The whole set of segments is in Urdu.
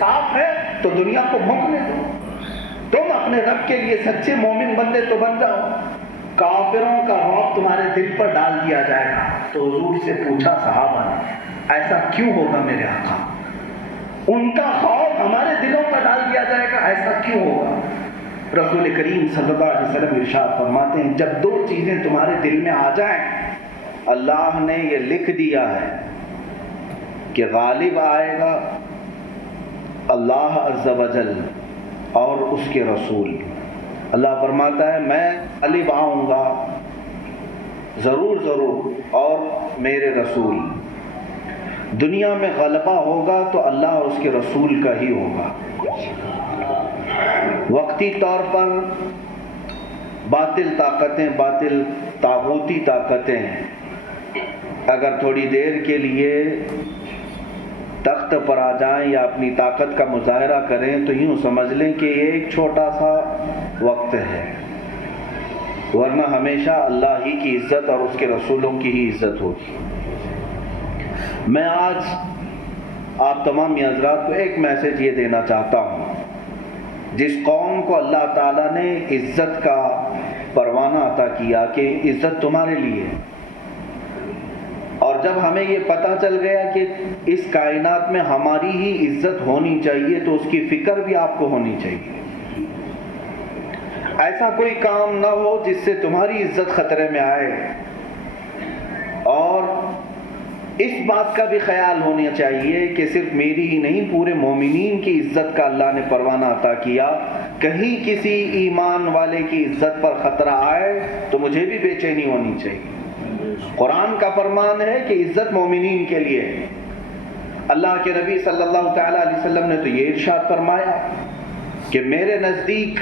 صاف ہے تو دنیا کو موقع دو. تم اپنے رب کے لیے سچے مومن بندے تو بن جاؤ. کافروں کا رعب تمہارے دل پر ڈال دیا جائے گا. تو حضور سے پوچھا صحابہ نے ایسا کیوں ہوگا میرے آقا؟ ان کا خوف ہمارے دلوں پر ڈال دیا جائے گا، ایسا کیوں ہوگا؟ رسول کریم صلی اللہ علیہ وسلم ارشاد فرماتے ہیں جب دو چیزیں تمہارے دل میں آ جائیں، اللہ نے یہ لکھ دیا ہے کہ غالب آئے گا اللہ عز و جل اور اس کے رسول. اللہ فرماتا ہے میں غالب آؤں گا ضرور اور میرے رسول. دنیا میں غلبہ ہوگا تو اللہ اور اس کے رسول کا ہی ہوگا. وقتی طور پر باطل طاقتیں، باطل طاغوتی طاقتیں اگر تھوڑی دیر کے لیے تخت پر آ جائیں یا اپنی طاقت کا مظاہرہ کریں تو یوں سمجھ لیں کہ یہ ایک چھوٹا سا وقت ہے، ورنہ ہمیشہ اللہ ہی کی عزت اور اس کے رسولوں کی ہی عزت ہوگی. میں آج آپ تمام حضرات کو ایک میسج یہ دینا چاہتا ہوں. جس قوم کو اللہ تعالیٰ نے عزت کا پروانہ عطا کیا کہ عزت تمہارے لیے، اور جب ہمیں یہ پتہ چل گیا کہ اس کائنات میں ہماری ہی عزت ہونی چاہیے تو اس کی فکر بھی آپ کو ہونی چاہیے. ایسا کوئی کام نہ ہو جس سے تمہاری عزت خطرے میں آئے، اور اس بات کا بھی خیال ہونا چاہیے کہ صرف میری ہی نہیں پورے مومنین کی عزت کا اللہ نے پروانہ عطا کیا. کہیں کسی ایمان والے کی عزت پر خطرہ آئے تو مجھے بھی بے چینی ہونی چاہیے. قرآن کا فرمان ہے کہ عزت مومنین کے لیے. اللہ کے نبی صلی اللہ تعالیٰ علیہ وسلم نے تو یہ ارشاد فرمایا کہ میرے نزدیک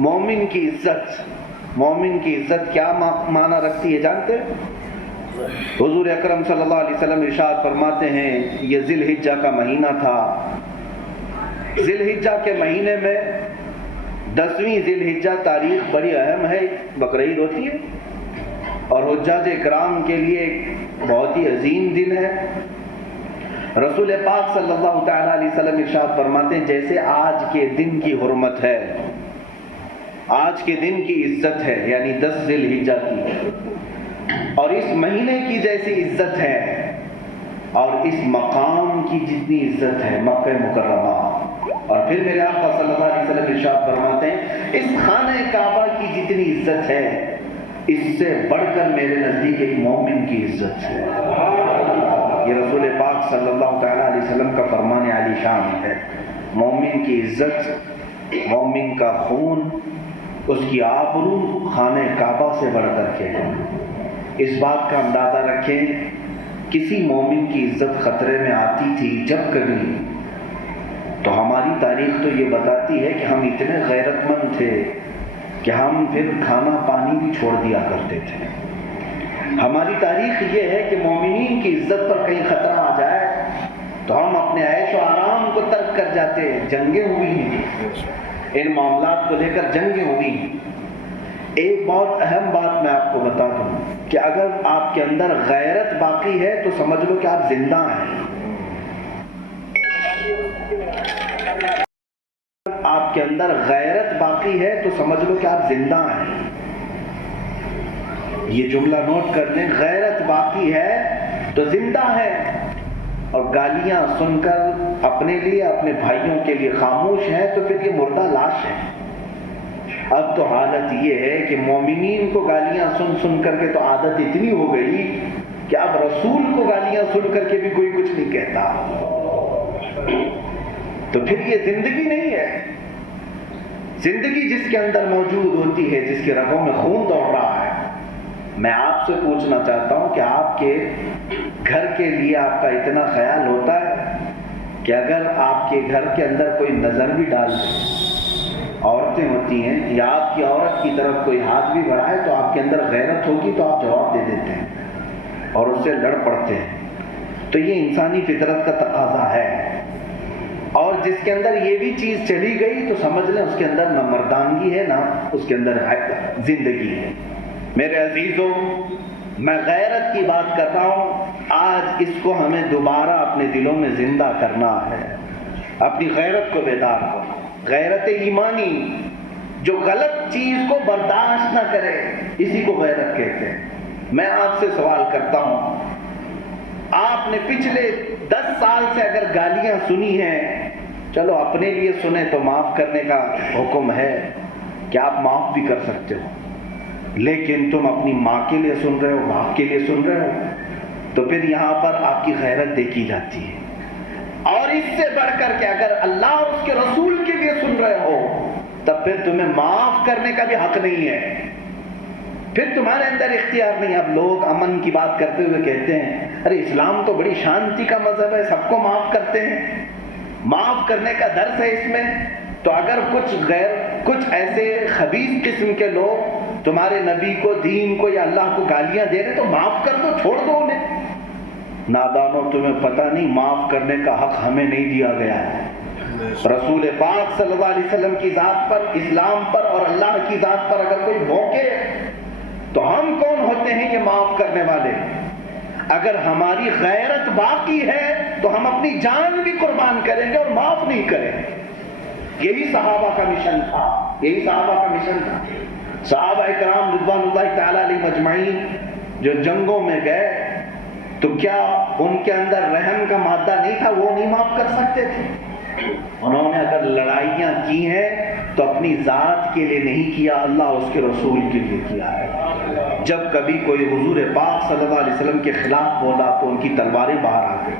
مومن کی عزت کیا معنی رکھتی ہے جانتے ہیں؟ حضور اکرم صلی اللہ علیہ وسلم ارشاد فرماتے ہیں یہ ذی الحجہ کا مہینہ تھا. ذی الحجہ کے مہینے میں 10ویں ذی الحجہ تاریخ بڑی اہم ہے، بقرعید ہوتی ہے اور حجاج اکرام کے لیے ایک بہت ہی عظیم دن ہے. رسول پاک صلی اللہ تعالیٰ علیہ وسلم ارشاد فرماتے ہیں جیسے آج کے دن کی حرمت ہے، آج کے دن کی عزت ہے، یعنی 10 ذی الحجہ کی، اور اس مہینے کی جیسی عزت ہے اور اس مقام کی جتنی عزت ہے مکہ مکرمہ. اور پھر میرے آقا صلی اللہ علیہ وسلم ارشاد فرماتے ہیں اس خانہ کعبہ کی جتنی عزت ہے اس سے بڑھ کر میرے نزدیک ایک مومن کی عزت ہے. یہ رسول پاک صلی اللہ تعالیٰ علیہ وسلم کا فرمان عالی شان ہے. مومن کی عزت، مومن کا خون، اس کی آبرو خانہ کعبہ سے بڑھ کر کے ہے. اس بات کا اندازہ رکھیں کسی مومن کی عزت خطرے میں آتی تھی جب کبھی تو ہماری تاریخ تو یہ بتاتی ہے کہ ہم اتنے غیرت مند تھے کہ ہم پھر کھانا پانی بھی چھوڑ دیا کرتے تھے. ہماری تاریخ یہ ہے کہ مومنین کی عزت پر کہیں خطرہ آ جائے تو ہم اپنے عیش و آرام کو ترک کر جاتے. جنگیں ہوئی ہیں، ان معاملات کو لے کر جنگیں ہوئی ہیں. ایک بہت اہم بات میں آپ کو بتا دوں کہ اگر آپ کے اندر غیرت باقی ہے تو سمجھ لو کہ آپ زندہ ہیں. آپ کے اندر غیرت باقی ہے تو سمجھ لو کہ آپ زندہ ہیں. یہ جملہ نوٹ کر لیں، غیرت باقی ہے تو زندہ ہے. اور گالیاں سن کر اپنے لیے اپنے بھائیوں کے لیے خاموش ہیں تو پھر یہ مردہ لاش ہے. اب تو حالت یہ ہے کہ مومنین کو گالیاں سن کر کے تو عادت اتنی ہو گئی کہ اب رسول کو گالیاں سن کر کے بھی کوئی کچھ نہیں کہتا. تو پھر یہ زندگی نہیں ہے. زندگی جس کے اندر موجود ہوتی ہے، جس کے رگوں میں خون دوڑ رہا ہے. میں آپ سے پوچھنا چاہتا ہوں کہ آپ کے گھر کے لیے آپ کا اتنا خیال ہوتا ہے کہ اگر آپ کے گھر کے اندر کوئی نظر بھی ڈال دے، عورتیں ہوتی ہیں یا آپ کی عورت کی طرف کوئی ہاتھ بھی بڑھائے تو آپ کے اندر غیرت ہوگی تو آپ جواب دے دیتے ہیں اور اس سے لڑ پڑتے ہیں. تو یہ انسانی فطرت کا تقاضا ہے. اور جس کے اندر یہ بھی چیز چلی گئی تو سمجھ لیں اس کے اندر نہ مردانگی ہے نہ اس کے اندر زندگی ہے. میرے عزیزوں، میں غیرت کی بات کر رہا ہوں. آج اس کو ہمیں دوبارہ اپنے دلوں میں زندہ کرنا ہے. اپنی غیرت کو بیدار کرو، غیرت ایمانی، جو غلط چیز کو برداشت نہ کرے، اسی کو غیرت کہتے ہیں۔ میں آپ سے سوال کرتا ہوں، آپ نے پچھلے 10 سال سے اگر گالیاں سنی ہیں، چلو اپنے لیے سنیں تو معاف کرنے کا حکم ہے کہ آپ معاف بھی کر سکتے ہو، لیکن تم اپنی ماں کے لیے سن رہے ہو، باپ کے لیے سن رہے ہو، تو پھر یہاں پر آپ کی غیرت دیکھی جاتی ہے۔ اور اس سے بڑھ کر کے اگر اللہ اور اس کے رسول کے لیے سن رہے ہو، تب پھر تمہیں معاف کرنے کا بھی حق نہیں ہے، پھر تمہارے اندر اختیار نہیں۔ اب لوگ امن کی بات کرتے ہوئے کہتے ہیں ارے اسلام تو بڑی شانتی کا مذہب ہے، سب کو معاف کرتے ہیں، معاف کرنے کا درس ہے اس میں۔ تو اگر کچھ ایسے خبیث قسم کے لوگ تمہارے نبی کو، دین کو یا اللہ کو گالیاں دے رہے تو معاف کر دو، چھوڑ دو انہیں۔ نادانوں، تمہیں پتہ نہیں معاف کرنے کا حق ہمیں نہیں دیا گیا ہے۔ رسول پاک صلی اللہ علیہ وسلم کی ذات پر، اسلام پر اور اللہ کی ذات پر اگر کوئی بھونکے تو ہم کون ہوتے ہیں یہ معاف کرنے والے؟ اگر ہماری غیرت باقی ہے تو ہم اپنی جان بھی قربان کریں گے اور معاف نہیں کریں گے۔ یہی صحابہ کا مشن تھا، یہی صحابہ کا مشن تھا۔ صحابہ اکرام رضوان اللہ تعالی علیہ مجمعین جو جنگوں میں گئے تو کیا ان کے اندر رحم کا مادہ نہیں تھا؟ وہ نہیں معاف کر سکتے تھے؟ انہوں نے اگر لڑائیاں کی ہیں تو اپنی ذات کے لیے نہیں کیا، اللہ اس کے رسول کے لیے کیا ہے۔ جب کبھی کوئی حضور پاک صلی اللہ علیہ وسلم کے خلاف بولا تو ان کی تلواریں باہر آ گئی۔